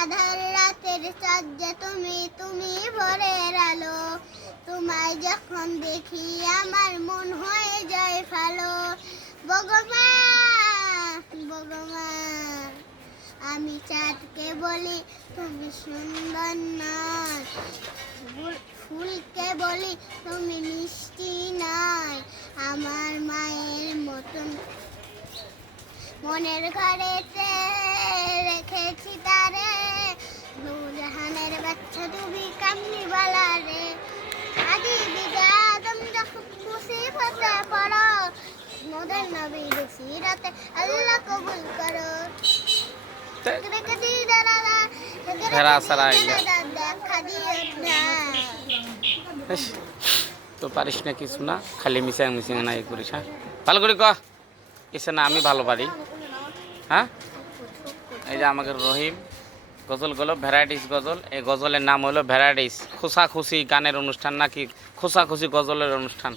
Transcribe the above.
আধার রাতের চাঁদ যে তুমি, তুমি ভোরের আলো। তোমায় যখন দেখি আমার মন হয়ে যায় ভালো। ভগবান ভগবান, আমি চাঁদকে বলি তুমি সুন্দর নয়, ফুলকে বলি তুমি মিষ্টি নয়। আমার মায়ের মতন মনের ঘরেতে রেখেছি তারে, নূরজাহানের বাচ্চা তুমি কামলিওয়ালা রে। আদি বিজা আদম যখন মুসিবতে পড়ো, মোদের নবীর সিরাতে আল্লাহ কবুল করো। দেখা দিও না। তো পারিস না কিছু না, খালি মিশাং মিশিং না এই করিস। হ্যাঁ ভালো করে ক, এসে না আমি ভালো পারি। হ্যাঁ এই যে আমাকে রহিম গজল গলো, ভ্যারাইটিস গজল। এই গজলের নাম হলো ভ্যারাইটিস, খোসাখুশি গানের অনুষ্ঠান নাকি খোসাখুশি গজলের অনুষ্ঠান।